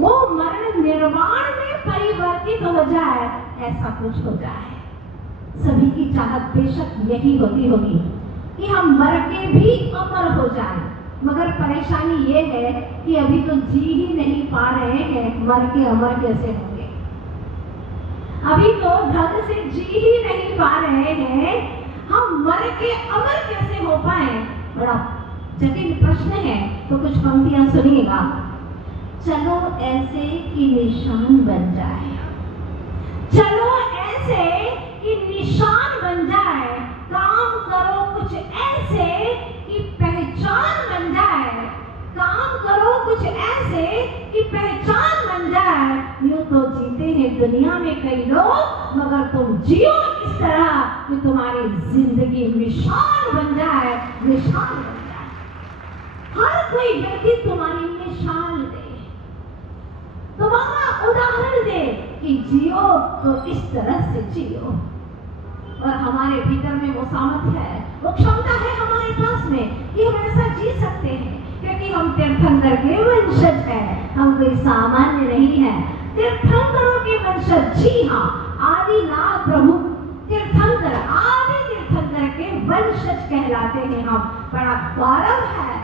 वो मरण निर्वाण में परिवर्तित हो जाए, ऐसा कुछ हो जाए। सभी की चाहत बेशक यही होती होगी कि हम मर के भी अमर हो जाएं, मगर परेशानी ये है कि अभी तो जी ही नहीं पा रहे हैं, मर के अमर कैसे होंगे? अभी तो ढंग से जी ही नहीं पा रहे हैं, हम मर के अमर कैसे हो पाए? बड़ा जटिल प्रश्न है। तो कुछ पंक्तियां सुनिएगा। चलो ऐसे कि निशान बन जाए, चलो ऐसे कि निशान बन जाए, काम करो कुछ ऐसे कि पहचान बन जाए, काम करो कुछ ऐसे कि पहचान बन जाए। यूं तो जीते हैं दुनिया में कई लोग, मगर तुम जियो इस तरह कि तुम्हारी जिंदगी मिसाल बन जाए, मिसाल बन जाए। हर कोई व्यक्ति तुम्हारी मिसाल दे, तुम्हारा उदाहरण दे कि जियो तो इस तरह से जियो। और हमारे भीतर में वो सामर्थ है, वो क्षमता है हमारे पास में कि हम ऐसा जी सकते हैं, क्योंकि हम तीर्थंकर के वंशज हैं, हम कोई सामान्य नहीं है। तीर्थंकरों के वंशज, जी हाँ, आदिनाथ प्रभु तीर्थंकर, आदि तीर्थंकर के वंशज कहलाते हैं हम। बड़ा गौरव है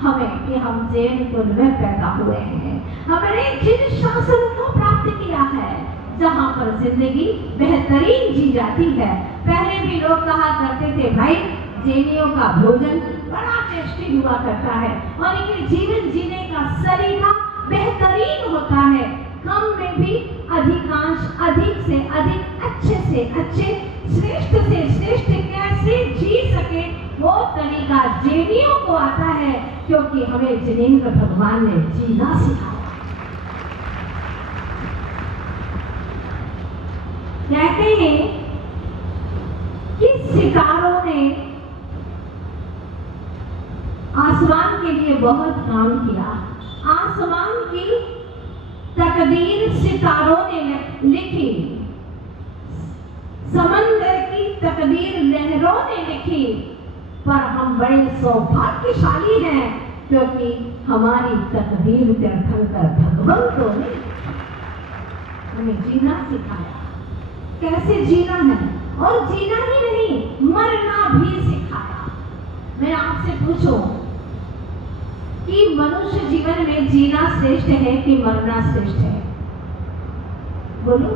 हमें कि हम जैन कुल में पैदा हुए हैं। हमने जिन शासन को प्राप्त किया है, जहाँ पर जिंदगी बेहतरीन जी जाती है। पहले भी लोग कहा करते थे, भाई जैनियों का भोजन बड़ा टेस्टी हुआ करता है और इनके जीवन जीने का सलीका बेहतरीन होता है। कम में भी अधिकांश, अधिक से अधिक, अच्छे से अच्छे, श्रेष्ठ से श्रेष्ठ कैसे जी सके, वो तरीका जैनियों को आता है, क्योंकि हमें जिनेंद्र भगवान ने जीना सिखाया। कहते हैं कि सितारों ने आसमान के लिए बहुत काम किया। आसमान की तकदीर सितारों ने लिखी, समंदर की तकदीर लहरों ने लिखी, पर हम बड़े सौभाग्यशाली हैं, क्योंकि हमारी तकदीर तीर्थंकर भगवंतों ने हमें जीना सिखाया। कैसे जीना है, और जीना ही नहीं, मरना भी सिखाया। मैं आपसे पूछूं कि मनुष्य जीवन में जीना श्रेष्ठ है कि मरना श्रेष्ठ है? बोलो,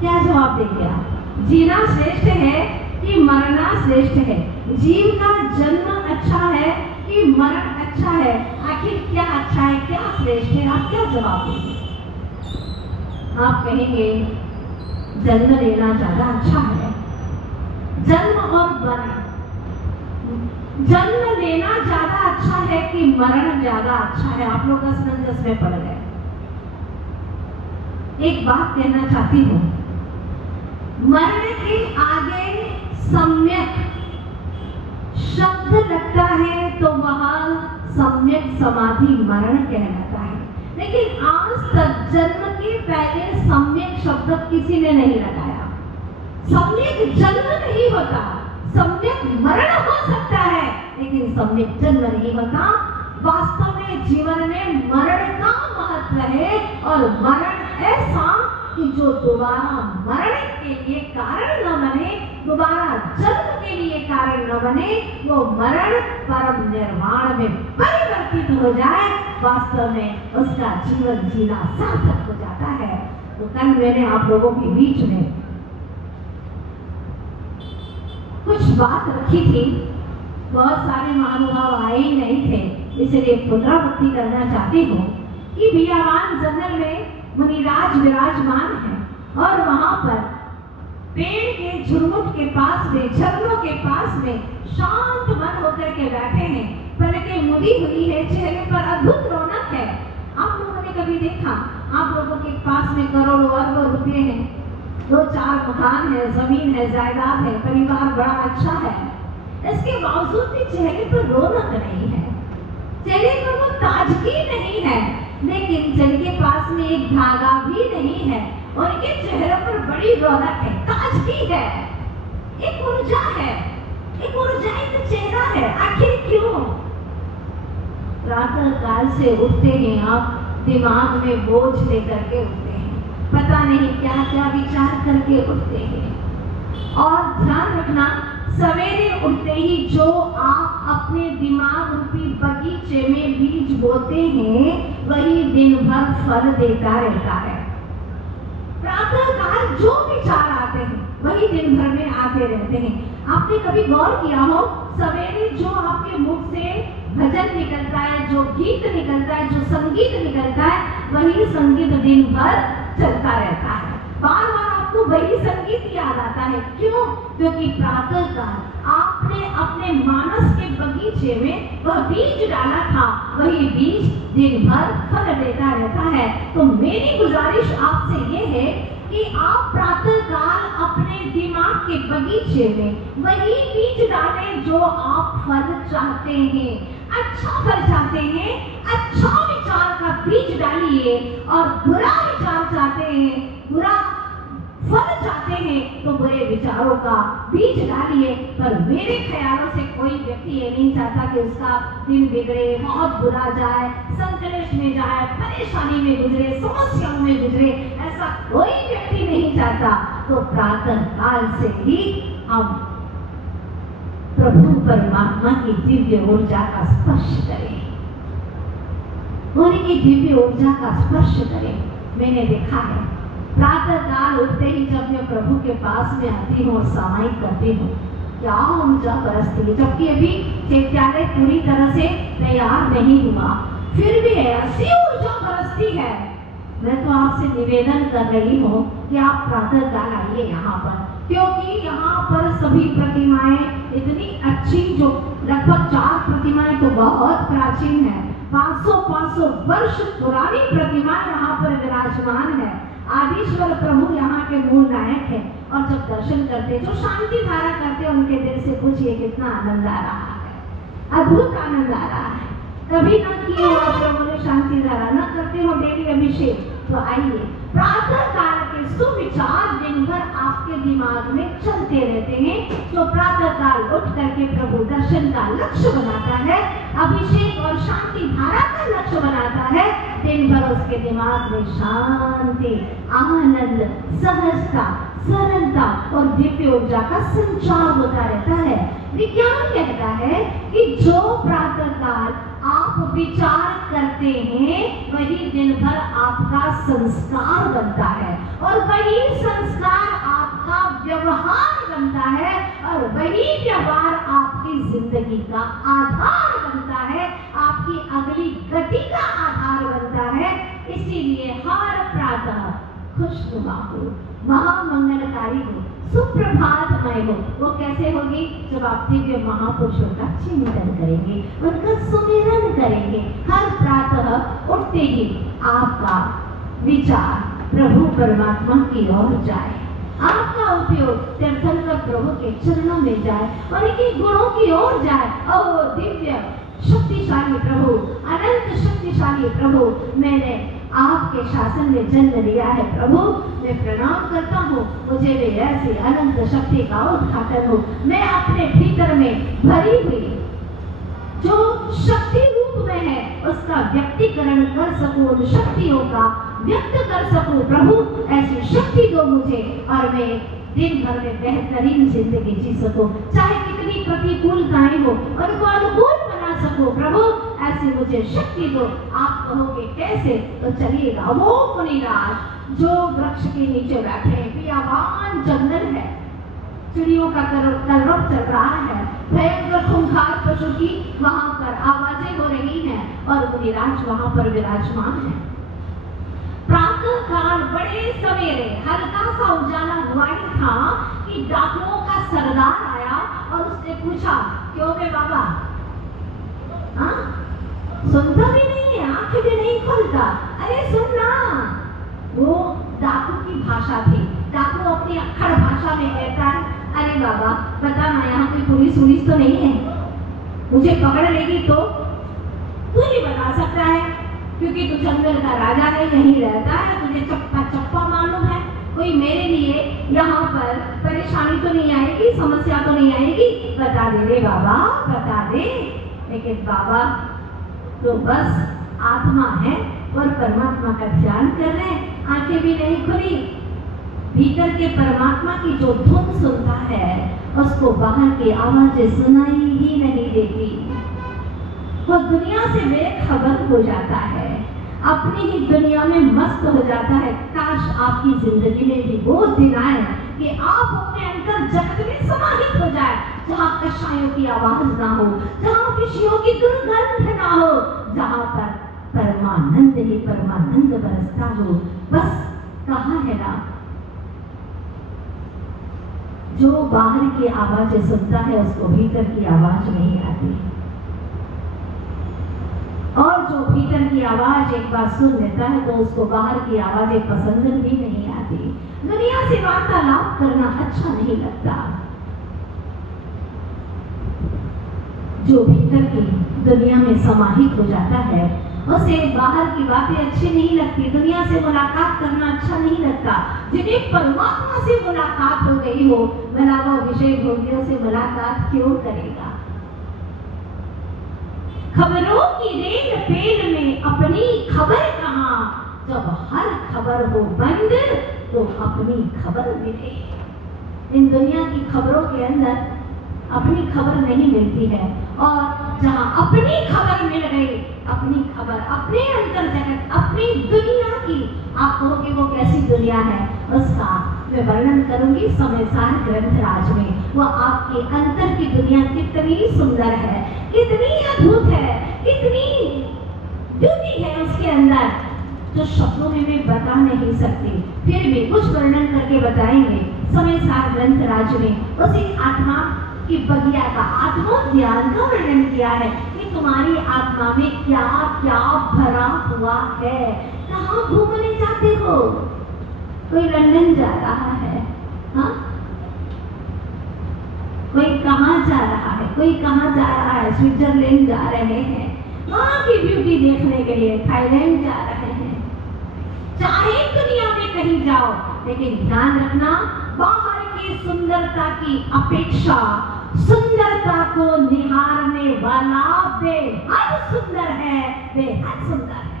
क्या जवाब देंगे आप? जीना श्रेष्ठ है कि मरना श्रेष्ठ है? जीव का जन्म अच्छा है कि मरण अच्छा है? आखिर क्या अच्छा है, क्या श्रेष्ठ है? आप क्या जवाब देंगे? आप कहेंगे जन्म लेना ज्यादा अच्छा है। जन्म और मरण, जन्म लेना ज्यादा अच्छा है कि मरण ज्यादा अच्छा है? आप लोग असमंजस में पड़ गए। एक बात कहना चाहती हूँ, मरण के आगे सम्यक शब्द लगता है तो वहां सम्यक समाधि मरण कहलाता है। लेकिन आज तक जन्म के पहले सम्यक शब्द किसी ने नहीं लगाया। सम्यक जन्म नहीं होता, सम्यक मरण हो सकता है, लेकिन सम्यक जन्म नहीं होता। वास्तव में जीवन में मरण का महत्व है, और मरण ऐसा कि जो दोबारा मरण के लिए कारण न बने, दोबारा जन्म के लिए कारण न बने, वो मरण परम निर्वाण में परिवर्तित हो जाए, वास्तव में उसका जीवन जीना सार्थक हो जाता है। तो कल मैंने आप लोगों के बीच में कुछ बात रखी थी, बहुत सारे महानुभाव आए ही नहीं थे, इसलिए पुनरावृत्ति करना चाहती हूँ कि बियावान जंगल में मुनिराज विराजमान है, और वहां पर पेड़ के झुरमुट के पास में, झरनों के पास में शांत मन होकर के बैठे हैं। पलकें मुड़ी हुई है, चेहरे पर अद्भुत रौनक है। आप लोगों ने कभी देखा, आप लोगों के पास में करोड़ों अरबों रुपए हैं, 2-4 मकान है, जमीन है, जायदाद है, परिवार बड़ा अच्छा है, इसके बावजूद भी चेहरे पर रौनक नहीं है, चेहरे पर वो ताजगी नहीं है। लेकिन जिनके पास में एक धागा भी नहीं है, उनके चेहरे पर बड़ी रौनक है, ताजगी है, एक ऊर्जा है, एक ऊर्जायुक्त चेहरा है। आखिर क्यों? प्रातः काल से उठते हैं आप, दिमाग में बोझ लेकर के उठते हैं, पता नहीं क्या क्या विचार करके उठते हैं। और ध्यान रखना, सवेरे उठते ही जो आप अपने दिमाग रूपी बगीचे में बीज बोते हैं वही दिन भर फल देता रहता है। प्रातः काल जो विचार आते हैं वही दिन भर में आते रहते हैं। आपने कभी गौर किया हो, सवेरे जो आपके मुख से भजन निकलता है, जो गीत निकलता है, जो संगीत निकलता है, वही संगीत दिन भर चलता रहता है। बार बार आपको वही संगीत याद आता है। क्यों? क्योंकि प्रातः काल आपने अपने मानस के बगीचे में वह बीज डाला था, वही बीज दिन भर फल देता रहता है। तो मेरी गुजारिश आपसे ये है कि आप प्रातः काल अपने दिमाग के बगीचे में वही बीज डालें जो आप फल चाहते हैं। अच्छा फल चाहते हैं, अच्छा विचार का बीज डालिए, और बुरा विचार चाहते हैं, बुरा फल चाहते हैं तो बुरे विचारों का बीज डालिए। पर मेरे ख्यालों से कोई व्यक्ति ये नहीं चाहता कि उसका दिन बिगड़े, बहुत बुरा जाए, संकट में जाए, परेशानी में गुजरे, समस्याओं में गुजरे, ऐसा कोई व्यक्ति नहीं चाहता। तो प्रातः काल से ही हम प्रभु परमात्मा की दिव्य ऊर्जा का स्पर्श करें, उनकी दिव्य ऊर्जा का स्पर्श करें। मैंने देखा है, प्रातः काल उठते ही जब मैं प्रभु के पास में आती हूँ और सामायिक करती हूँ, क्या ऊर्जा बरसती है। जबकि अभी चैत्यालय पूरी तरह से तैयार नहीं हुआ, फिर भी ऐसी ऊर्जा बरसती है। मैं तो आपसे निवेदन कर रही हूँ कि आप प्रातः काल आइए यहाँ पर, क्योंकि यहाँ पर सभी प्रतिमाएं इतनी अच्छी, जो लगभग 4 प्रतिमाएं तो बहुत प्राचीन है, 500 वर्ष पुरानी प्रतिमा यहाँ पर विराजमान है। आदिश्वर प्रभु यहाँ के मूल नायक है। और जब दर्शन करते, जो शांति धारा करते, उनके दिल से पूछिए कितना आनंद आ रहा है, अद्भुत आनंद आ रहा है। कभी न किए हो प्रभु ने शांति धारा, न करते हो डेली अभिषेक, तो आइए। प्रातः काल के सुविचार दिन भर आपके दिमाग में चलते रहते हैं, जो प्रातः काल उठ करके प्रभु दर्शन का लक्ष्य बनाता है, अभिषेक और शांति धारा का लक्ष्य बनाता है। दिन भर उसके दिमाग में शांति, आनंद, सहजता, सरलता और दिव्य ऊर्जा का संचार होता रहता है। विज्ञान कहता है कि जो प्रातः काल आप विचार करते हैं वही दिन भर आपका संस्कार बनता है, और वही संस्कार आपका व्यवहार बनता है, और वही व्यवहार आपकी जिंदगी का आधार बनता है, आपकी अगली गति का आधार बनता है। इसीलिए हर प्रातः खुशनुमा हो, महामंगलकारी हो, सुप्रभातमय हो। वो कैसे होगी? जब आप दिव्य महापुरुषों का चिंतन करेंगे, उनका सुमिरन करेंगे। हर प्रातः उठते ही आपका विचार प्रभु परमात्मा की ओर जाए, आपका उपयोग तीर्थंकर प्रभु के चरणों में जाए, उनके गुणों की ओर जाए। और दिव्य शक्तिशाली प्रभु, अनंत शक्तिशाली प्रभु, मैंने आपके शासन में जन्म लिया है प्रभु, मैं प्रणाम करता हूँ, मुझे भी ऐसी अनंत शक्ति का उद्घाटन हो। मैं अपने भीतर में भरी हुई जो शक्ति रूप में है उसका व्यक्तिकरण कर सकूं, उन शक्तियों का व्यक्त कर सकूं। प्रभु ऐसी शक्ति दो मुझे, और मैं दिन भर में बेहतरीन जिंदगी जी सकूं, चाहे कितनी प्रतिकूलताएं हो उनको अनुकूल बना सकूं। प्रभु ऐसी मुझे शक्ति दो। आप कहोगे कैसे? तो चलिएगा, वो मुनिराज जो वृक्ष के नीचे बैठे हैं, बियाबान जंगल है, चिड़ियों का कलरव चल रहा है, भयंकर खूंखार पशु की वहां पर आवाजें हो रही हैं, और मुनिराज वहां पर विराजमान है। प्रातः काल बड़े सवेरे हल्का सा उजाला हुआ ही था कि डाकुओं का सरदार आया और उसने पूछा, क्यों बे बाबा, सुनता भी नहीं है, आंखें भी नहीं खोलता, अरे सुनना। वो डाकू की भाषा थी। डाकू अपनी अक्खड़ भाषा में कहता है, अरे बाबा पता ना, यहाँ कोई पुलिस तो नहीं है, मुझे पकड़ लेगी तो? तू ही बता सकता है, क्योंकि तू जंगल का राजा है, यहीं रहता है, तुझे चप्पा चप्पा मालूम है। कोई मेरे लिए यहाँ पर परेशानी तो नहीं आएगी, समस्या तो नहीं आएगी, बता दे रे बाबा, बता दे। लेकिन बाबा तो बस आत्मा है, और परमात्मा का ध्यान कर रहे हैं, आंखें भी नहीं खुली, भीतर के परमात्मा की जो धुन सुनता है उसको बाहर की आवाजें सुनाई ही नहीं देती। वो दुनिया से बेखबर हो जाता है, अपनी ही दुनिया में मस्त हो जाता है। काश आपकी जिंदगी में भी वो दिन आए कि आप अपने अंतर जगत में समाहित हो जाए, जहाँ कषायों की आवाज ना हो, जहाँ खुशियों की दुर्गंध ना हो, जहाँ पर परमानंद ही परमानंद बरसता हो। बस कहाँ है ना, जो बाहर की आवाजें सुनता है उसको भीतर की आवाज नहीं आती, और जो भीतर की आवाज एक बार सुन लेता है तो उसको बाहर की आवाजें पसंद भी नहीं आती। दुनिया से वार्तालाप करना अच्छा नहीं लगता। जो भीतर की दुनिया में समाहित हो जाता है उसे बाहर की बातें अच्छी नहीं लगती, दुनिया से मुलाकात करना अच्छा नहीं लगता। जिन्हें परमात्मा से मुलाकात हो गई हो, भला वो विषय भोगियों से मुलाकात क्यों करेगा। खबरों की रेल पेल में अपनी खबर कहाँ, जब हर खबर हो बंद तो अपनी खबर मिले। इन दुनिया की खबरों के अंदर अपनी खबर नहीं मिलती है, और जहाँ अपनी खबर मिल गई, अपनी खबर, अपने अंतर जगत, अपनी दुनिया की, आप कहोगे वो कैसी दुनिया है, उसका मैं वर्णन करूंगी समयसार ग्रंथराज में। वो आपके अंतर की दुनिया कितनी सुंदर है, कितनी अद्भुत है, कितनी ब्यूटी है उसके अंदर, जो शब्दों में मैं बता नहीं सकती, फिर भी कुछ वर्णन करके बताएंगे। समयसार ग्रंथराज में उसी आत्मा की बगिया का, आत्मोद्यान का वर्णन किया है कि तुम्हारी आत्मा में क्या क्या भरा हुआ है। कहाँ घूमने जाते हो? कोई लंदन जा रहा है, हाँ? कोई कहाँ जा रहा है, कोई कहाँ जा रहा है, स्विट्जरलैंड जा रहे हैं, वहाँ की ब्यूटी देखने के लिए थाईलैंड जा रहे हैं। चाहे दुनिया में कहीं जाओ, लेकिन ध्यान रखना, बाहर की सुंदरता की अपेक्षा सुंदरता को निहारने वाला बेहद सुंदर है, बेहद सुंदर है।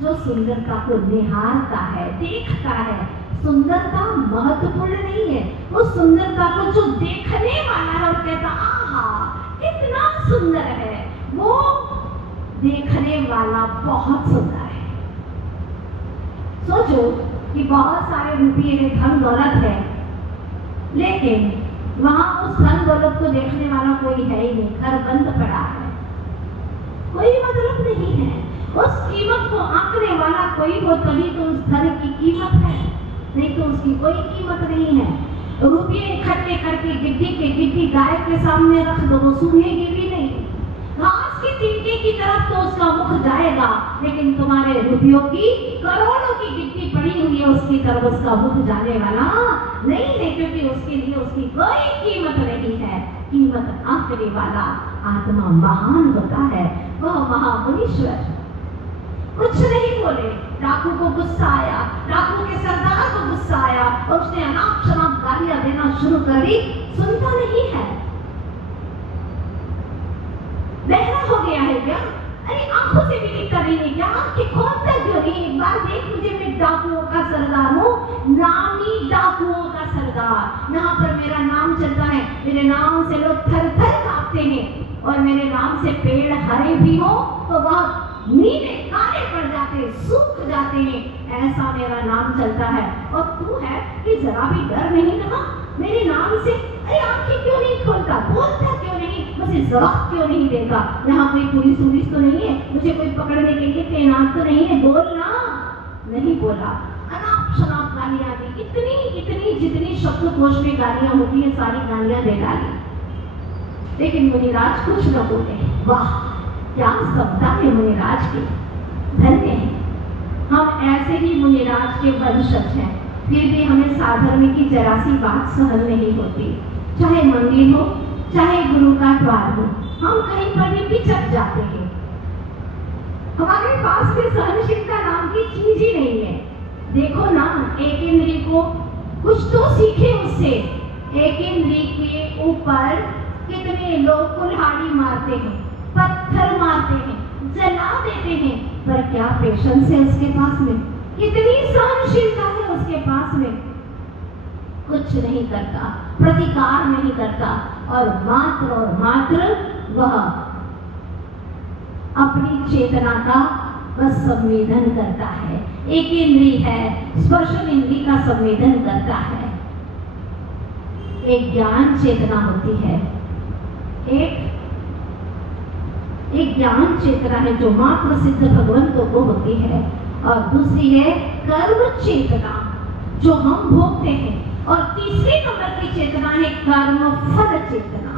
जो सुंदरता को निहारता है, देखता है, सुंदरता महत्वपूर्ण नहीं है, वो सुंदरता को जो देखने वाला है और कहता आहा कितना सुंदर है, वो देखने वाला बहुत सुंदर है। सोचो कि बहुत सारे रुपये है, धन दौलत है, लेकिन वहां उस धन दौलत को देखने वाला कोई है ही नहीं, घर बंद पड़ा है, कोई मतलब नहीं है। उस कीमत को आंकने वाला कोई हो तभी तो उस धन की कीमत है, नहीं तो उसकी कोई कीमत नहीं है। रुपये इकट्ठे करके गिट्टी के गिट्टी गाय के सामने रख दो, वो सूंघेगी भी नहीं, घास की तिनके की तरफ तो उसका मुख जाएगा, लेकिन तुम्हारे रुपयों की करोड़ों की गिट्टी पड़ी हुई है, उसकी तरफ उसका मुख जाने वाला नहीं है, क्योंकि उसके लिए उसकी कोई कीमत नहीं है। कीमत आंकने वाला आत्मा महान होता है, वह महामुनीश्वर। कुछ नहीं बोले, डाकू को गुस्सा आया, डाकू के सरदार को गुस्सा आया और उसने अनाप शनाप गालियां देना शुरू कर दी, सुनता नहीं है। बहरा हो गया है क्या? अरे आंखों से भी दिखता नहीं है क्या? आंखें खोलता क्यों नहीं? एक बार देख मुझे, मैं डाकुओं का सरदार हूँ, नामी डाकुओं का सरदार। यहाँ पर मेरा नाम चलता है, मेरे नाम से लोग थर थर कांपते हैं, और मेरे नाम से पेड़ हरे भी हो तो वह नीले काले पड़ जाते, सूख जाते हैं, ऐसा मेरा नाम चलता है। और तू है कि जरा भी डर नहीं लगा मेरे नाम से? अरे आंखें क्यों नहीं खोलता, बोलता क्यों नहीं, मुझे जवाब क्यों नहीं देता? यहाँ कोई पुलिस तो नहीं है, मुझे कोई पकड़ने के लिए तैनात तो नहीं है, बोलना। नहीं बोला, अनाप शनाप गालियां दी, इतनी जितनी शब्दकोश में गालियां होती है सारी गालियां दे डाली, लेकिन मुनिराज कुछ न बोले। वाह क्या सत्ता है मुनिराज की, धन्य है हम ऐसे ही मुनिराज के वंशज हैं। फिर भी हमें साधर्म की जरा सी बात सहन नहीं होती, चाहे मंदिर हो चाहे गुरु का द्वार हो, हम कहीं पर भी पिचक जाते हैं। हमारे पास में सहनशीलता नाम की चीज ही नहीं है। देखो ना, एक इंद्री को कुछ तो सीखे उससे। एक इंद्री के ऊपर कितने लोग कुल्हाड़ी मारते हैं, पत्थर मारते हैं, जला देते हैं, पर क्या पेशेंस है उसके पास में, कितनी सहनशीलता है उसके पास में। कुछ नहीं करता, प्रतिकार नहीं करता, और मात्र वह अपनी चेतना का बस संवेदन करता है। एक इंद्रिय है, स्पर्शन इंद्रिय का संवेदन करता है। एक ज्ञान चेतना होती है, एक ज्ञान चेतना है जो मात्र सिद्ध भगवंतों को होती है, और दूसरी है कर्म चेतना जो हम भोगते हैं, और तीसरे नंबर की चेतना है कर्म फल चेतना।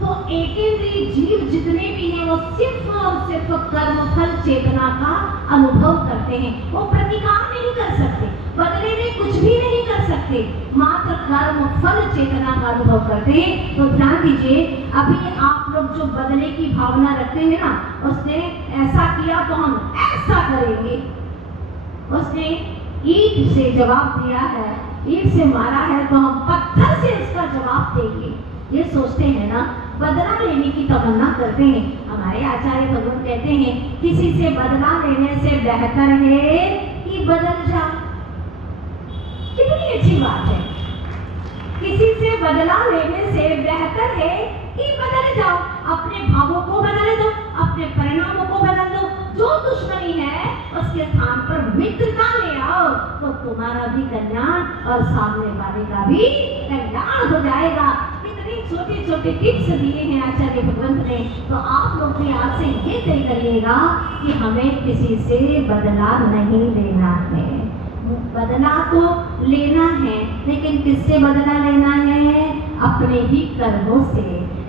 तो एकेंद्रीय जीव जितने भी हैं वो सिर्फ और सिर्फ कर्म फल चेतना का अनुभव करते हैं। वो प्रतिकार नहीं कर सकते, बदले में कुछ भी नहीं कर सकते, मात्र कर्म फल चेतना का अनुभव करते हैं। तो ध्यान दीजिए, अभी आप लोग जो बदले की भावना रखते हैं ना, उसने ऐसा किया तो हम ऐसा करेंगे, उसने ईंट से जवाब दिया है, ईंट से मारा है तो हम पत्थर से उसका जवाब देंगे, ये सोचते हैं ना, बदला लेने की तमन्ना करते हैं। हमारे आचार्य भगवान कहते हैं किसी से बदला लेने से बेहतर है कि बदल जा। कितनी अच्छी बात है, किसी से बदला लेने से बेहतर है कि बदल जाओ। अपने भावों को बदल दो, अपने परिणामों को बदल दो, जो दुश्मनी है उसके स्थान पर मित्रता ले आओ, तो तुम्हारा भी कल्याण और सामने वाले का भी कल्याण हो जाएगा। छोटे छोटे टिप्स दिए हैं आचार्य भगवंत ने, तो आप लोग भी आज से ये तय करिएगा कि हमें किसी से बदला नहीं लेना है। बदला तो लेना है, लेकिन किससे बदला लेना है? अपने ही कर्मों से।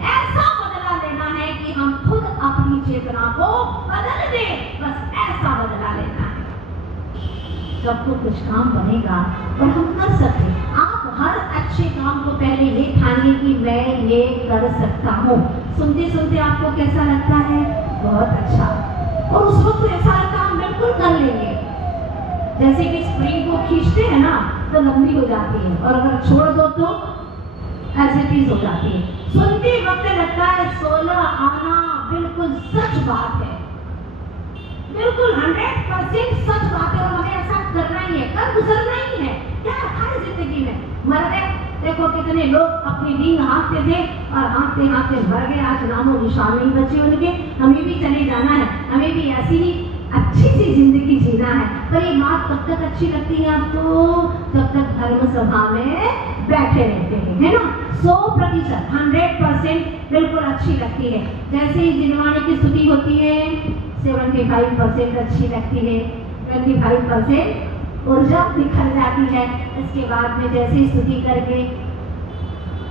ऐसा बदला लेना है कि हम खुद अपनी चेतना को बदल दें, बस ऐसा बदला लेना है। जब तो कुछ काम बनेगा और हम कर सकते। आप हर अच्छे काम को पहले ये ठानिए कि मैं ये कर सकता हूँ। सुनते सुनते आपको कैसा लगता है? बहुत अच्छा। और उस वक्त ऐसा लगता हम बिल्कुल कर लेंगे। जैसे कि स्प्रिंग को खींचते हैं ना तो लंबी हो जाती है, और अगर छोड़ दो तो एसिड हो जाती है। सुनते वक्त लगता है 16 आना बिल्कुल सच बात है, बिल्कुल 100% सच बात है, और हमें ऐसा करना ही है, कर गुजरना ही है। क्या रखा है जिंदगी में? मर गए। देखो कितने लोग अपनी नींद हाँकते थे और हाँकते हाँकते मर गए, आज नामो निशान नहीं बचे उनके। हमें भी चले जाना है, हमें भी ऐसी ही अच्छी सी जिंदगी जीना है। पर ये बात कब तक अच्छी लगती है आपको? जब तक धर्म सभा में बैठे रहते हैं, है ना? 100% 100% बिल्कुल अच्छी लगती है। जैसे ही जिनवाणी की स्तुति होती है 75% अच्छी लगती है, 25% ऊर्जा निखर जाती है। इसके बाद में जैसे स्तुति करके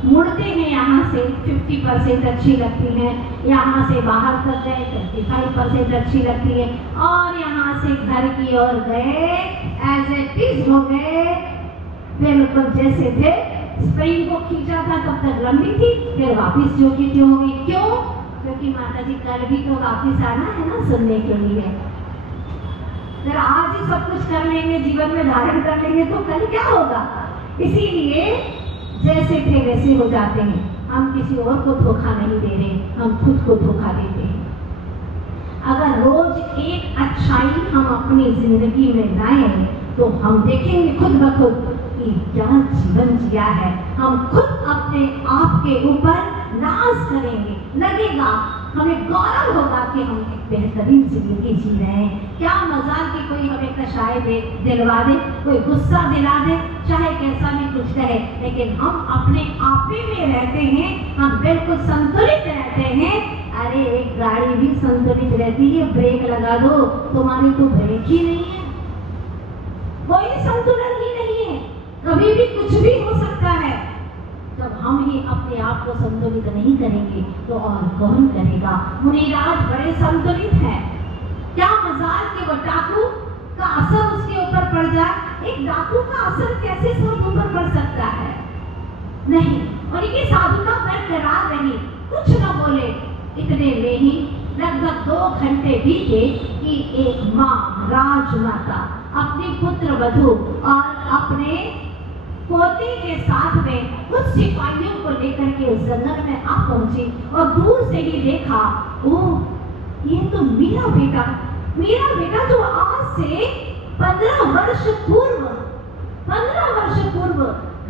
मुड़ते हैं यहाँ से 50% अच्छी लगती है, यहाँ से बाहर तक गए 35% अच्छी लगती है, और यहाँ से घर की ओर गए एज इट इज हो गए बिल्कुल जैसे थे। स्प्रिंग को खींचा था तब तक लंबी थी, फिर वापस जो की त्यों होगी। क्यों? क्योंकि माता जी कल भी तो वापस आना है ना सुनने के लिए। फिर आज ही सब कुछ कर लेंगे, जीवन में धारण कर लेंगे तो कल क्या होगा? इसीलिए जैसे थे वैसे हो जाते हैं। हम किसी और को धोखा नहीं दे रहे, हम खुद को धोखा देते हैं। अगर रोज एक अच्छाई हम अपनी जिंदगी में लाएं तो हम देखेंगे खुद ब खुद कि क्या जीवन जिया है। हम खुद अपने आप के ऊपर नाज करेंगे, लगेगा हमें गौरव होगा कि हम एक बेहतरीन जिंदगी जी रहे हैं। क्या मजाल कि कोई हमें कषाय दिलवा दे, कोई गुस्सा दिला दे, चाहे कैसा भी कुछ कहे, लेकिन हम अपने आपे में रहते हैं, हम बिल्कुल संतुलित रहते हैं। अरे एक गाड़ी भी संतुलित रहती है, ब्रेक लगा दो, तुम्हारी तो ब्रेक ही नहीं है, कोई संतुलन ही नहीं है, कभी भी कुछ भी हो सकता है। जब हम ही अपने आप को संतुलित नहीं करेंगे तो और कौन करेगा? मुनिराज बड़े संतुलित है। क्या मजाल कि वो डाकू का असर उसके ऊपर पड़ जाए। एक डाकू का असर कैसे सब ऊपर पड़ सकता है? नहीं। उनकी साधुता बरकरार रही, कुछ न बोले। इतने में ही लगभग 2 घंटे बीते कि एक माँ राजमाता अपनी पुत्र वधू और अपने पोते के साथ में कुछ सिपाहियों को लेकर के उस जंगल में आ पहुंची, और दूर से ही देखा, ओह ये तो मेरा बेटा, मेरा बेटा जो आज से 15 वर्ष पूर्व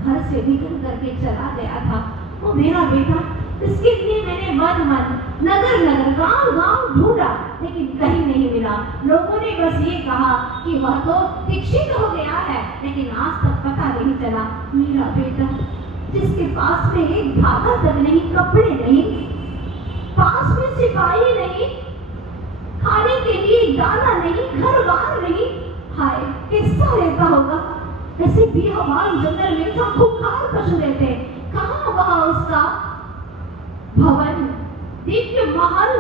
घर से निकल करके चला गया था, वो मेरा बेटा, इसके लिए मैंने मन नगर गांव ढूंढा, लेकिन कहीं नहीं मिला। लोगों ने बस ये कहा कि वह तो दीक्षित हो गया है, लेकिन आज तक पता नहीं चला मेरा बेटा, जिसके पास में एक धागा तक नहीं, कपड़े नहीं, पास में सिपाही नहीं, खाने के लिए दाना नहीं, घर बार नहीं, हाय किस्सा रहता होगा ऐसे बेहवान जंगल में जो खूंखार पशु रहते, कहाँ वहाँ उसका भवन, दिव्य महल,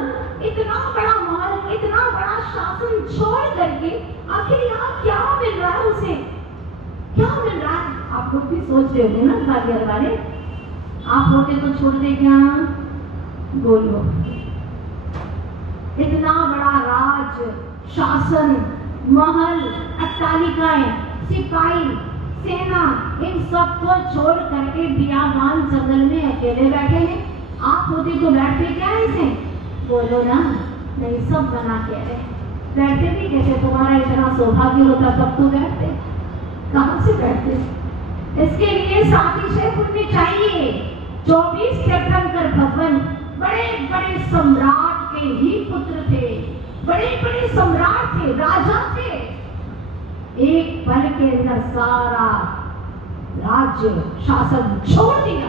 इतना बड़ा महल, इतना बड़ा शासन छोड़ करके आखिर यहाँ क्या मिल रहा है उसे, क्या मिल रहा है? आप लोग भी सोच रहे होंगे ना ग्वालियर वाले, आप होते तो छोड़ दे क्या? बोलो, इतना बड़ा राज, शासन, महल, अट्टालिकाएं, सिपाही, सेना, इन सबको छोड़ करके बियाबान जंगल में अकेले बैठे हैं। आप होते तो बैठते क्या ऐसे? बोलो ना, नहीं सब बना के रहे, बैठते भी कैसे? तुम्हारा इतना सौभाग्य होता तब तो बैठते, कहाँ से बैठते? इसके लिए सातिशय पुण्य चाहिए। 24 तीर्थंकर भगवान बड़े बड़े सम्राट के ही पुत्र थे, बड़े बड़े सम्राट थे, राजा थे। एक पल के अंदर सारा राज्य शासन छोड़ दिया।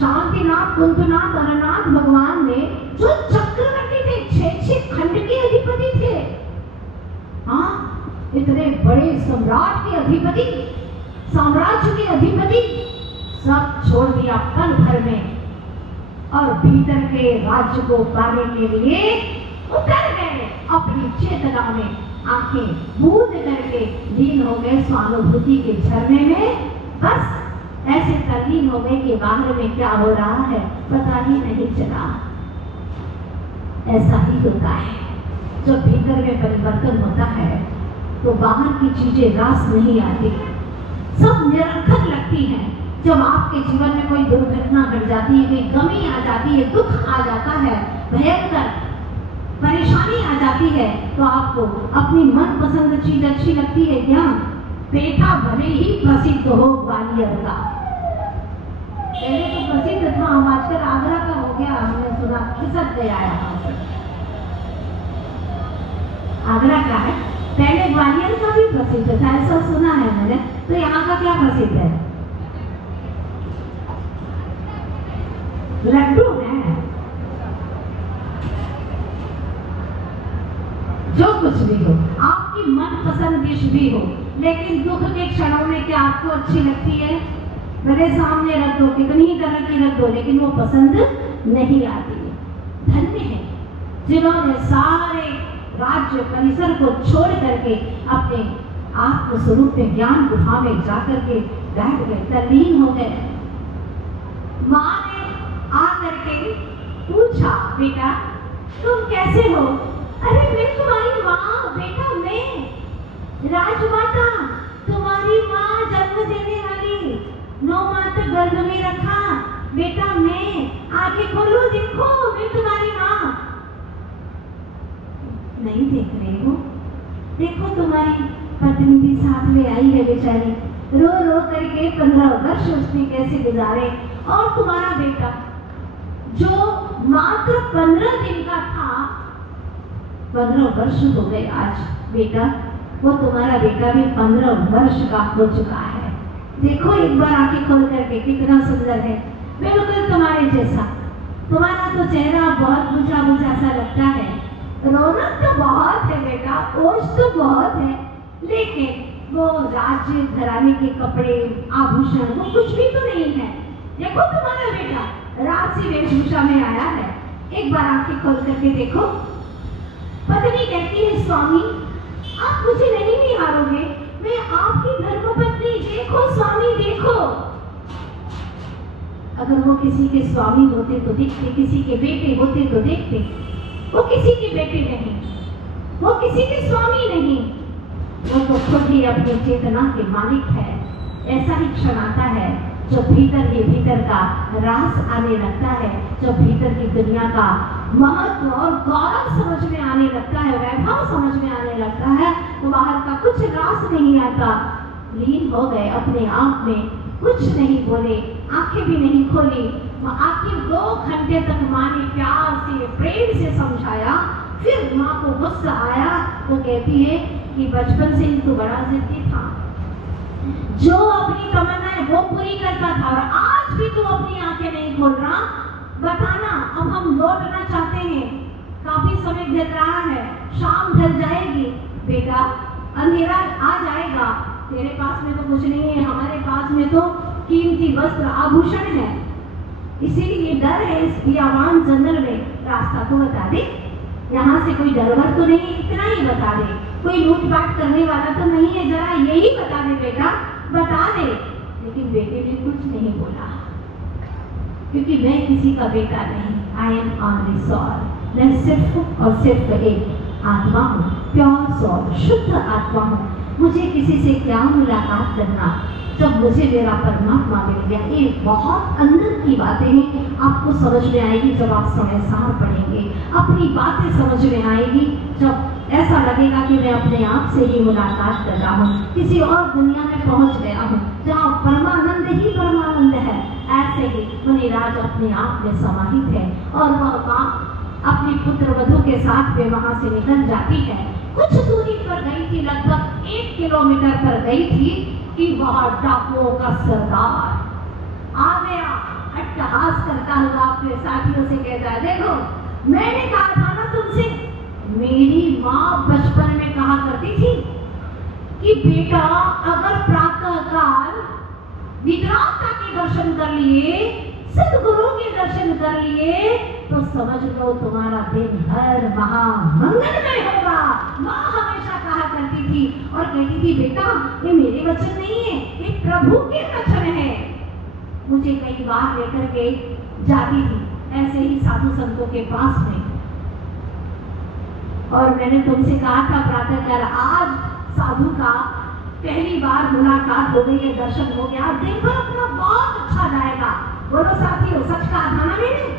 शांतिनाथ, कुंतनाथ, अरनाथ भगवान ने जो चक्रवर्ती थे, 6 खंड के अधिपति थे, हाँ, इतने बड़े सम्राट के अधिपति, साम्राज्य के अधिपति, सब छोड़ दिया पल भर में, और भीतर के राज्य को पाने के लिए उतर गए अपनी चेतना में, आंखें बूंद करके लीन हो गए स्वानुभूति के झरने में। बस ऐसे तल्लीन हो गए कि बाहर में क्या हो रहा है पता ही नहीं चला। ऐसा ही होता है, जब भीतर में परिवर्तन होता है तो बाहर की चीजें रास नहीं आती, सब निरर्थक लगती हैं। जब आपके जीवन में कोई दुर्घटना घट जाती है, कोई कमी आ जाती है, दुख आ जाता है, भयंकर परेशानी आ जाती है, तो आपको अपनी मनपसंद चीज अच्छी लगती है क्या? पेठा भले ही प्रसिद्ध हो ग्वालियर का, पहले तो प्रसिद्ध था, हम आजकल आगरा का हो गया, हमने सुना खिसक गया है। आगरा का है, पहले ग्वालियर का भी प्रसिद्ध था, ऐसा सुना है मैंने। तो यहाँ का क्या प्रसिद्ध है? लड्डू है, जो कुछ भी हो, आपकी मनपसंद डिश भी हो, लेकिन दुख के क्षणों में क्या आपको अच्छी लगती है? मेरे सामने रख दो, कितनी ही तरह की रख दो, लेकिन वो पसंद नहीं आती है। धन्य है जिन्होंने सारे राज्य परिसर को छोड़ करके अपने आत्म स्वरूप में ज्ञान गुफा में जाकर के बैठ गए, तल्लीन हो गए। माँ ने आकर के पूछा, बेटा तुम कैसे हो? अरे मैं तुम्हारी माँ, बेटा मैं राजमाता, तुम्हारी माँ, जन्म देने वाली, 9 माह तक गर्भ में रखा बेटा मैं, आंखें खोलो देखो मैं तुम्हारी माँ। नहीं देख रहे हो? देखो तुम्हारी पत्नी भी साथ में आई है बेचारी, रो रो करके 15 वर्ष उसने कैसे गुजारे, और तुम्हारा बेटा जो मात्र 15 दिन का था, 15 वर्ष हो गए आज बेटा, वो तुम्हारा बेटा भी 15 वर्ष का हो चुका है। देखो एक बार आंखें खोल करके, कितना सुंदर है, बिल्कुल तुम्हारे जैसा। तुम्हारा तो चेहरा बहुत बुझा बुझा सा लगता है, रौनक तो बहुत है बेटा, ओज तो बहुत है, लेकिन वो राज्य घराने के कपड़े आभूषण वो कुछ भी तो नहीं है। देखो तुम्हारा बेटा राजसी वेशभूषा में आया है, एक बार आंखें खोल करके देखो। पत्नी कहती है, स्वामी आप मुझे नहीं निहारोगे, मैं आपकी धर्मपत्नी, देखो स्वामी देखो। अगर वो किसी के स्वामी होते तो दिखते, किसी के बेटे होते तो देखते। वो किसी के बेटे नहीं, वो किसी के स्वामी नहीं, वो तो खुद ही अपनी चेतना के मालिक है। ऐसा ही क्षण आता है जब भीतर ही भीतर का रास आने लगता है, जब भीतर की दुनिया का महत्व और गौरव समझ में आने लगता है, वैभव समझ में आने लगता है, तो बाहर का कुछ रास नहीं आता। लीन हो गए अपने आप में, कुछ नहीं बोले, आंखें भी नहीं खोली। आखिर 2 घंटे तक माँ ने प्यार से प्रेम से समझाया। फिर माँ को गुस्सा आया, वो कहती है कि बचपन से ही तो बड़ा जिद्दी था, जो अपनी तमन्ना है वो पूरी करता था, और आज भी तू अपनी आंखें नहीं खोल रहा। बताना, अब हम लौटना चाहते हैं, काफी समय ढल रहा है, शाम ढल जाएगी, बेटा अंधेरा आ जाएगा, तेरे पास में तो कुछ नहीं है, हमारे पास में तो कीमती वस्त्र आभूषण है, इसीलिए डर है इस बियावान जंगल में, रास्ता तो बता दे, यहाँ से कोई डरवर तो नहीं, इतना ही बता दे, कोई लूटपाट करने वाला तो नहीं है, जरा यही बता दे बेटा, बता दे। लेकिन बेटे ने कुछ नहीं बोला, क्योंकि मैं किसी का बेटा नहीं, आई एम ओनली सॉल, मैं सिर्फ और सिर्फ एक आत्मा हूँ, प्योर सॉल, शुद्ध आत्मा हूँ। मुझे किसी से क्या मुलाकात करना जब मुझे मेरा परमात्मा मिल गया। ये बहुत अंदर की बातें हैं, आपको समझ में आएगी जब आप समय सार पढ़ेंगे, अपनी बातें समझ में आएगी जब ऐसा लगेगा कि मैं अपने आप से ही मुलाकात कर रहा हूँ, किसी और दुनिया में पहुँच गया हूँ जहाँ परमानंद ही परमानंद है। ऐसे ही मुनिराज अपने आप में समाहित है, और वह माँ अपनी पुत्र वधू के साथ में वहां से निकल जाती है। कुछ दूरी पर गई थी, लगभग 1 किलोमीटर पर गई थी कि वहां डाकुओं का सरदार आ गया, अट्टहास करता हुआ अपने साथियों से कहता है, देखो मैंने कहा था ना तुमसे, मेरी माँ बचपन में कहा करती थी कि बेटा अगर प्रातः काल विद्राता के दर्शन कर लिए, सदगुरु के दर्शन कर लिए, तो समझ लो तुम्हारा दिन हर महामंगलमय होगा। माँ हमेशा कहा करती थी और कहती थी, बेटा ये मेरे वचन नहीं है, ये प्रभु के वचन है। मुझे कई बार लेकर के जाती थी ऐसे ही साधु संतों के पास में, और मैंने तुमसे कहा था प्रातःकाल आज साधु का पहली बार मुलाकात हो गई है, दर्शन हो गया, देखो अपना बहुत अच्छा जाएगा। बोलो साथियों, सच कहा था ना मैंने?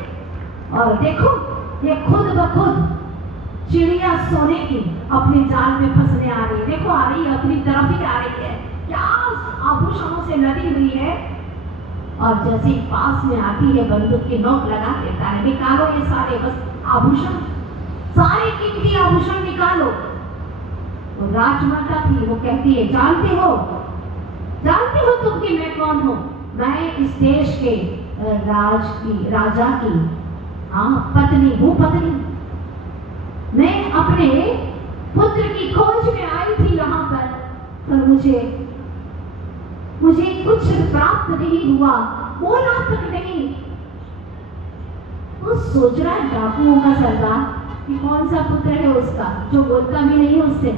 और देखो ये खुद ब खुद चिड़िया सोने की अपने जाल में फंसने आ रही है, देखो आ रही है, अपनी तरफ ही आ रही है, क्या आभूषणों से लदी हुई है। और जैसे ही पास में आती है बंदूक की नोक लगा देता है, निकालो ये सारे बस आभूषण, सारे कीमती आभूषण निकालो। वो राजमाता थी, वो कहती है, जानते हो तुम कि मैं कौन हूँ? मैं इस देश के राजा की पत्नी हूँ, पत्नी। मैं अपने पुत्र की खोज में आई थी यहाँ पर मुझे कुछ प्राप्त नहीं हुआ, बोला तक नहीं। वो सोच रहा है डाकुओं का सरदार कि कौन सा पुत्र है उसका जो बोलता भी नहीं उससे,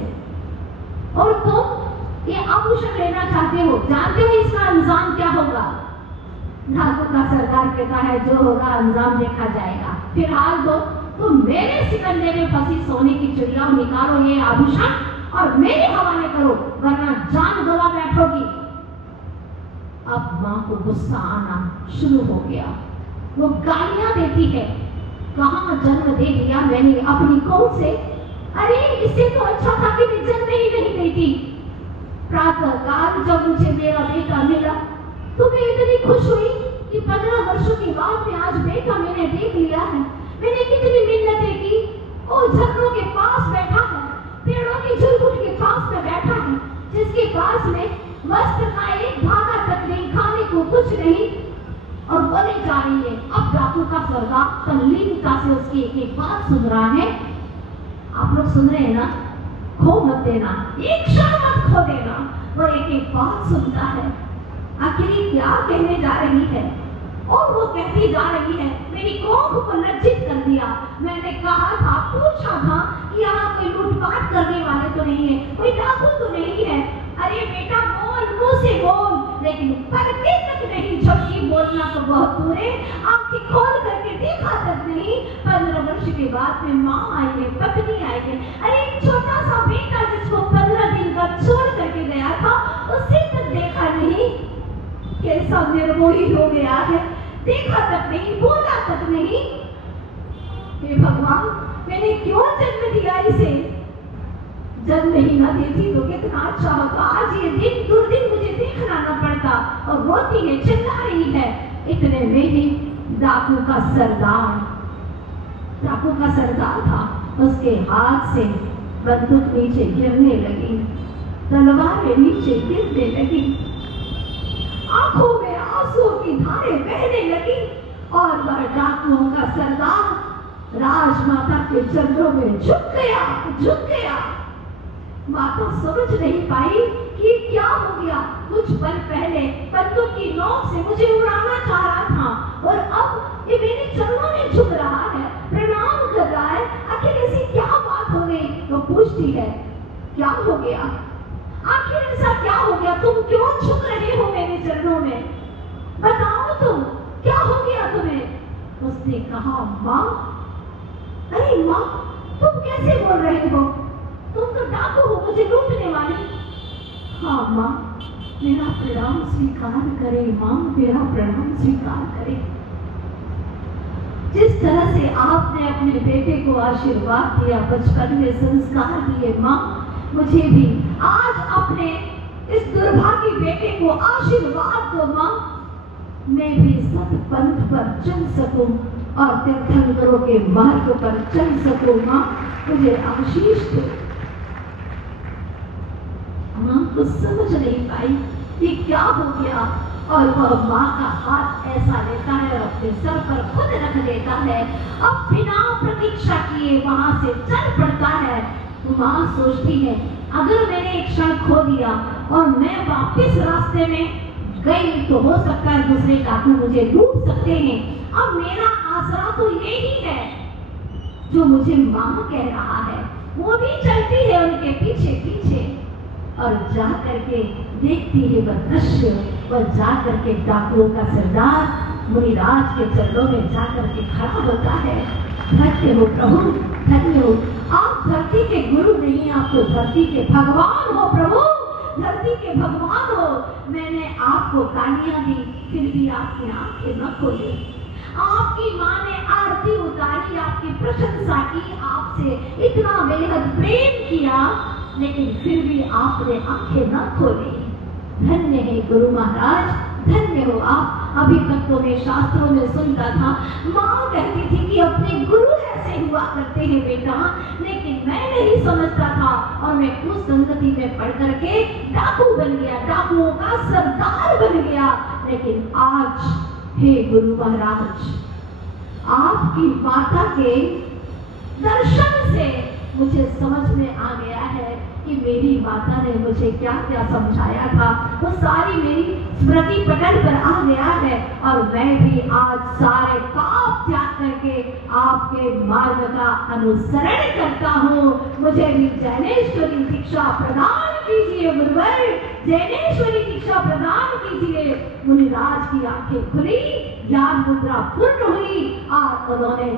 और तुम ये आभूषण लेना चाहते हो, जानते हो इसका अंजाम क्या होगा? डाकू का सरदार कहता है, जो होगा अंजाम देखा जाएगा, फिलहाल तो मेरे सिकंदे में फंसी सोने की चिड़िया, निकालो ये आभूषण और मेरे हवाले करो, वरना जान गवा बैठोगी। अब माँ को गुस्सा आना शुरू हो गया, वो गालियां देती है, कहाँ जन्म दे दिया मैंने अपनी कौन से, अरे इससे तो अच्छा था कि मैं जन्म ही नहीं देती। प्रातःकाल जब मुझे मेरा बेटा मिला तो मैं इतनी खुश हुई कि 15 वर्षों के बाद में आज बेटा मैंने देख लिया है। मैंने कितनी मिन्नतें की, वो झरनों के पास बैठा है, पेड़ों की झुरमुट के पास में बैठा है, जिसके पास में वस्त्र का एक धागा तक नहीं, खाने को कुछ नहीं, और बोले जा रही है। अब डाकू का सरदार तल्लीनता से उसकी एक बात सुन रहा है। आप लोग सुन रहे हैं ना? खो मत देना, एक क्षण मत खो देना, वो एक बात सुनता है, आखिर क्या कहने जा रही है। और वो कहती जा रही है, मेरी कोख को लज्जित कर दिया। मैंने कहा था, पूछा था कि यहाँ कोई लूटपाट करने वाले तो नहीं है, कोई डाकू तो नहीं है। अरे बेटा बोल, मुंह से बोल, लेकिन करके तक नहीं झपकी, बोलना तो बहुत दूर है, आंखें खोल करके देखा तक नहीं। 15 वर्ष के बाद में माँ आई है, पत्नी आई है, अरे एक छोटा सा बेटा जिसको 15 दिन का छोड़ करके गया था, उसे तक देखा नहीं, कैसा निर्मोही हो गया है, देखा तक नहीं, बोला तक नहीं। हे भगवान, मैंने क्यों जन्म दिया इसे? जन्म ही ना देती तो कितना अच्छा होता। आज ये दिन दुर्दिन मुझे देखना न पड़ता। और रोती है, चिल्ला रही है। इतने में ही डाकू का सरदार था। उसके हाथ से बंदूक नीचे गिरने लगी, तलवारें नीचे गिरने लगी, आंखों में आंसू की धारें बहने लगी और वह डाकुओं का सरदार राजमाता के चरणों में झुक गया। माता समझ नहीं पाई कि क्या हो गया। कुछ पल पहले बंदूक की नोक से मुझे उड़ाना चाह रहा था और अब ये मेरे चरणों में झुक रहा है, प्रणाम कर रहा है। आखिर ऐसी क्या बात हो गई? तो पूछती है, क्या हो गया? आखिर ऐसा क्या हो गया? तुम क्यों झुक रहे हो मेरे चरणों में? बताओ तुम, क्या हो गया तुम्हें? उसने कहा, माँ, अरे माँ, तुम कैसे बोल रहे हो? तुम तो डाकू हो, मुझे लूटने वाली। हाँ माँ, मेरा प्रणाम स्वीकार करे माँ, मेरा प्रणाम स्वीकार करे। जिस तरह से आपने अपने बेटे को आशीर्वाद दिया, बचपन में संस्कार दिए माँ, मुझे भी आज अपने इस दुर्भागी बेटे को आशीर्वाद दो माँ। मैं भी सतपंथ पर चल सकूं और तीर्थंकरों के मार्ग पर चल सकूं माँ, मुझे आशीष दो। माँ कुछ समझ नहीं पाई कि क्या हो गया और वह माँ का हाथ ऐसा लेता है और अपने सर पर खुद रख देता है। अब बिना प्रतीक्षा किए वहां से चल पड़ता है। माँ सोचती है, अगर मैंने एक क्षण खो दिया और मैं वापस रास्ते में गई तो हो सकता है दूसरे डाकू मुझे लूट सकते हैं। अब मेरा आसरा तो यही है जो मुझे माँ कह रहा है। वो भी चलती है उनके पीछे पीछे और जा करके देखती है वह दृश्य। वह जा करके डाकुओं का सरदार मुनिराज के चरणों में जा करके खड़ा होता है। धन्य हो प्रभु, धन्य हो, आप धरती के गुरु नहीं, आप तो धरती के भगवान हो प्रभु, धरती के भगवान हो। मैंने आपको गालियां दी, फिर भी आपकी आंखें न खोली। आपकी माँ ने आरती उतारी, आपकी प्रशंसा की, आपसे इतना बेहद प्रेम किया, लेकिन फिर भी आपने आंखें न खोली। धन्य है गुरु महाराज, धन्य हो आप। अभी तक तो मैं शास्त्रों में सुनता था, माँ कहती थी कि अपने गुरु ऐसे हुआ करते हैं बेटा, लेकिन मैं नहीं समझता था और मैं उस संगति में पढ़ करके डाकू बन गया, डाकुओं का सरदार बन गया। लेकिन आज हे गुरु महाराज, आपकी माता के दर्शन से मुझे समझ में आ गया है कि मेरी माता ने मुझे क्या क्या समझाया था। वो सारी मेरी स्मृति पटल पर आ गया है और मैं भी आज सारे पाप त्याग करके आपके मार्ग का अनुसरण करता हूँ। मुझे भी जैनेश्वरी दीक्षा प्रदान कीजिए गुरुवर, जैनेश्वरी दीक्षा प्रदान कीजिए। मुनिराज की आंखें खुली, ज्ञान मुद्रा पूर्ण हुई और उन्होंने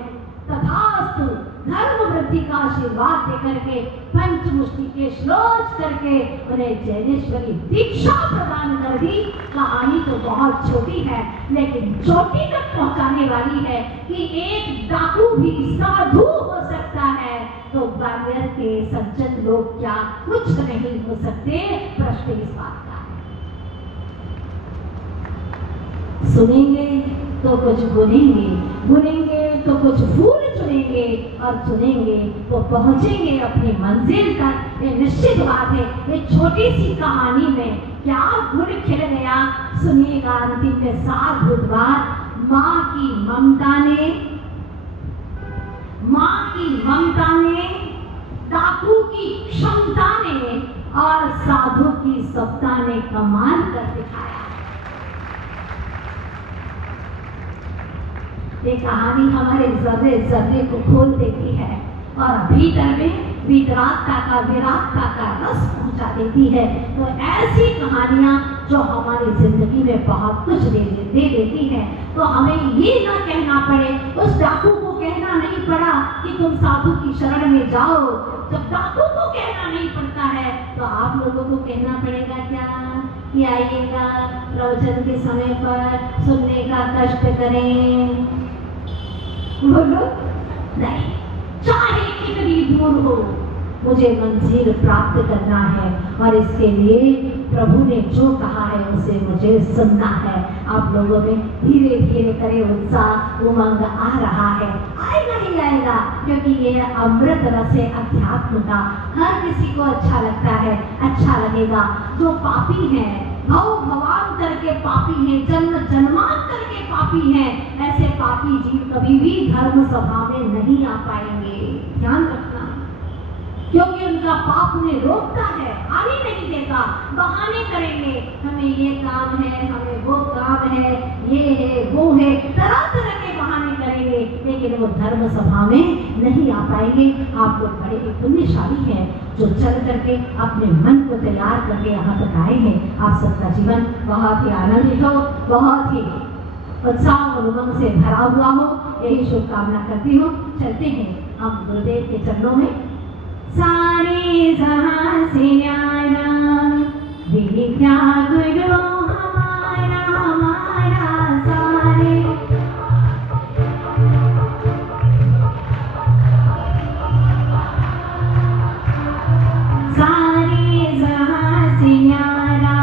तथास्तु धर्म वृद्धि का आशीर्वाद देकर के पंचमुष्टि के श्लोक करके उन्हें जैनेश्वरी दीक्षा प्रदान कर दी। कहानी तो बहुत छोटी है, लेकिन चोटी तक पहुंचाने वाली है कि एक डाकू भी साधु हो सकता है तो ग्वालियर के सज्जन लोग क्या कुछ नहीं हो सकते? प्रश्न इस बात का है। सुनेंगे तो कुछ बुनेंगे, बुनेंगे तो कुछ फूल चुनेंगे और चुनेंगे तो पहुंचेंगे अपनी मंजिल तक। ये निश्चित बात है। ये छोटी सी कहानी में क्या गुण खिल गया सुनिएगा। अंतिम में 7 बुधवार माँ की ममता ने, डाकू की क्षमता ने और साधु की सत्ता ने कमाल कर दिखाया। ये कहानी हमारे जर्रे जर्रे को खोल देती है और भीतर में विराटता का रस पहुंचा देती है। तो ऐसी कहानियां जो हमारी जिंदगी में बहुत कुछ दे देती है, तो हमें ये ना कहना पड़े, उस डाकू को कहना नहीं पड़ा कि तुम साधु की शरण में जाओ। जब डाकू को कहना नहीं पड़ता है तो आप लोगों को कहना पड़ेगा क्या कि आइएगा प्रवचन के समय पर, सुनने का कष्ट करें। बोलो नहीं, चाहे कितनी दूर हो, मुझे मंजिल प्राप्त करना है और इसके लिए प्रभु ने जो कहा है उसे मुझे सुनना है। आप लोगों में धीरे धीरे करे उत्साह उमंग आ रहा है, आएगा ही आएगा, क्योंकि ये अमृत रस है अध्यात्म का। हर किसी को अच्छा लगता है, अच्छा लगेगा। जो पापी हैं, भव भवांतर के पापी हैं, जन्म जन्मांतर के पापी हैं, ऐसे पापी जीव कभी भी धर्म सभा में नहीं आ पाएंगे। ध्यान रखना, क्योंकि उनका पाप उन्हें रोकता है, आने नहीं देता। बहाने करेंगे, हमें ये काम है, हमें वो काम है, ये है वो है, तरह तरह के बहाने करेंगे, लेकिन वो धर्म सभा में नहीं आ पाएंगे। आप लोग बड़े पुण्यशाली हैं जो चल करके अपने मन को तैयार करके यहाँ तक आए हैं। आप सबका जीवन बहुत ही आनंदित हो, बहुत ही उत्साह और उमंग से भरा हुआ हो, यही शुभकामना करती हूँ। चलते हैं हम गुरुदेव के चरणों में। सारे जहां से न्यारा विद्या गुरु हमारा हमारा, सारे जहां से न्यारा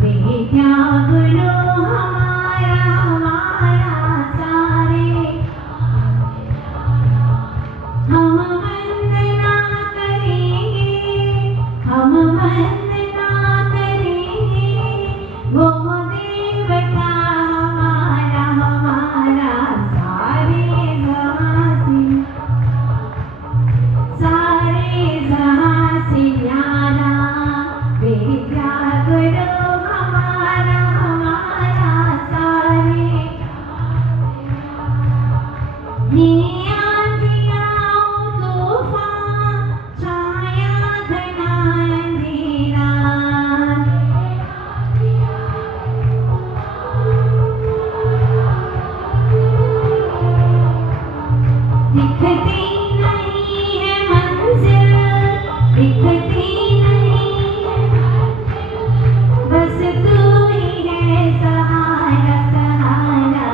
विद्या गुरु हमारा हमारा, सारे हम वंदना करेंगे, वो देवता हमारा हमारा, सारे जहां से न्यारा विद्या गुरु हमारा हमारा, सारे दिखती नहीं है मंजिल, दिखती नहीं है, बस तू ही है सहारा सहारा,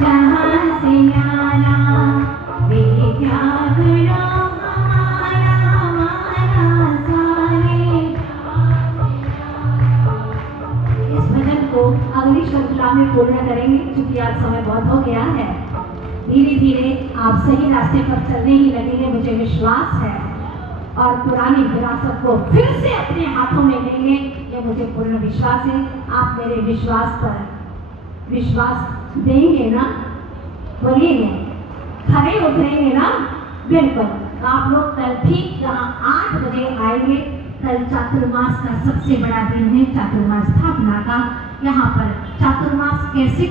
जहां से न्यारा विद्या गुरु हमारा हमारा, सारे। इस भजन को अगली श्रृंखला में पूर्ण करेंगे, क्योंकि आज समय बहुत हो गया है। धीरे धीरे आप सही रास्ते पर चलने ही लगेंगे, मुझे विश्वास है, और पुरानी विरासत को फिर से अपने हाथों में लेंगे, ये मुझे पूर्ण विश्वास है। आप मेरे विश्वास पर विश्वास देंगे ना? बोलिए, खड़े उतरेंगे ना? बिल्कुल। आप लोग कल ठीक यहाँ 8 बजे आएंगे। कल चातुर्मास का सबसे बड़ा दिन है, चातुर्मास स्थापना का। यहाँ पर चातुर्मास कैसे